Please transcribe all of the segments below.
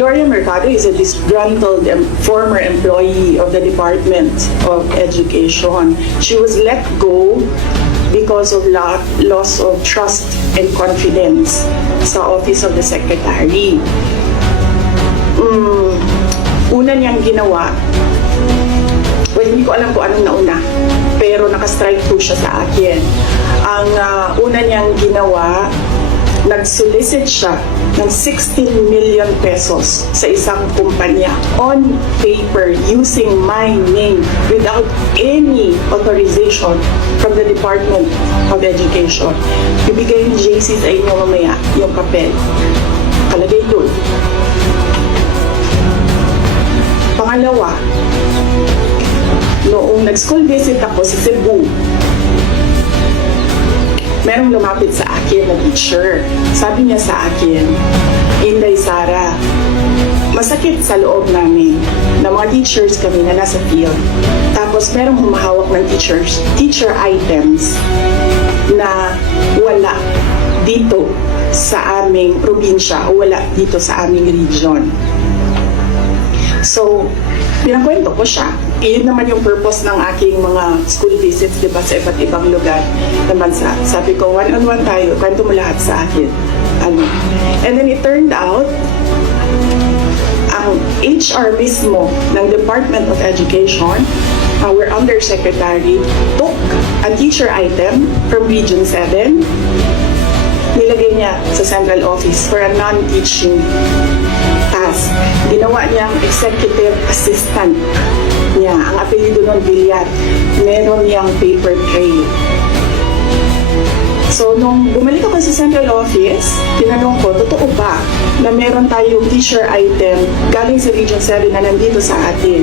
Gloria Mercado is a disgruntled former employee of the Department of Education. She was let go because of loss of trust and confidence sa Office of the Secretary. Una niyang ginawa, well, hindi ko alam kung anong nauna, pero naka-strike po siya sa akin. Ang una niyang ginawa, nag-solicit siya ng 16 million pesos sa isang kumpanya on paper using my name without any authorization from the Department of Education. Bibigay ni JC sa inyo mamaya yung papel. Kalagay doon. Pangalawa, noong nag-school visit ako sa Cebu, merong lumapit sa akin na teacher. Sabi niya sa akin, Inday Sara, masakit sa loob namin na mga teachers kami na nasa field. Tapos merong humahawak ng teacher items na wala dito sa aming probinsya o wala dito sa aming region. So, pinakwento ko siya. Iyon naman yung purpose ng aking mga school visits, di ba, sa iba't ibang lugar ng bansa. Sabi ko, one-on-one tayo, kwento mo lahat sa akin. And then it turned out, ang HR mismo ng Department of Education, our undersecretary, took a teacher item from Region 7, nilagay niya sa central office for a non-teaching task. Ginawa niyang executive assistant niya. Ang apelido nun, Villar. Meron niyang paper trail. So, nung bumalik ako sa central office, tinanong ko, totoo ba na meron tayong teacher item galing sa Region 7 na nandito sa atin?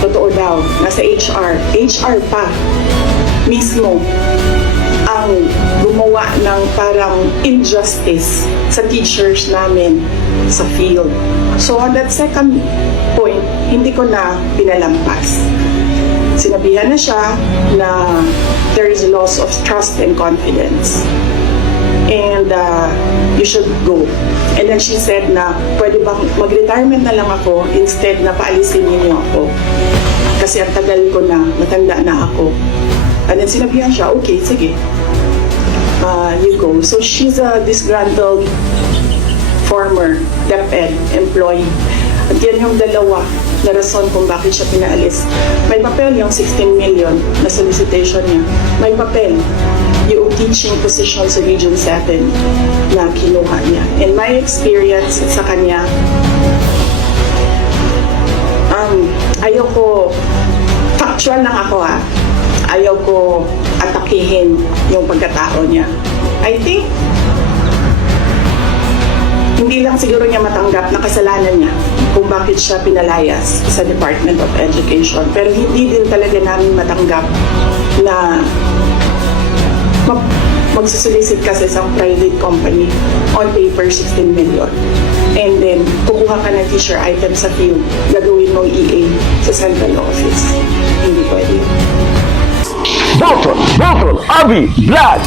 Totoo daw, nasa HR. HR pa mismo ang gumawa ng parang injustice sa teachers namin sa field. So on that second point, hindi ko na pinalampas. Sinabihan na siya na there is a loss of trust and confidence. And you should go. And then she said na pwede bang mag-retirement na lang ako instead na paalisin niyo ako. Kasi ang tagal ko na, matanda na ako. And then sinabihan siya, okay, sige. You go. So she's a disgruntled former DepEd employee. At yan yung dalawa na rason kung bakit siya pinaalis. May papel yung 16 million na solicitation niya. May papel yung teaching position sa Region 7 na kinuha niya. In my experience sa kanya, ayoko, factual lang ako ayaw ko atakihin yung pagkatao niya. I think, hindi lang siguro niya matanggap na kasalanan niya kung bakit siya pinalayas sa Department of Education. Pero hindi din talaga namin matanggap na magsusulisit ka sa isang private company on paper 16 million. And then, kukuha ka ng teacher item sa field, gagawin mong EA sa central office. Hindi pwede. Dr. Avi Vlad.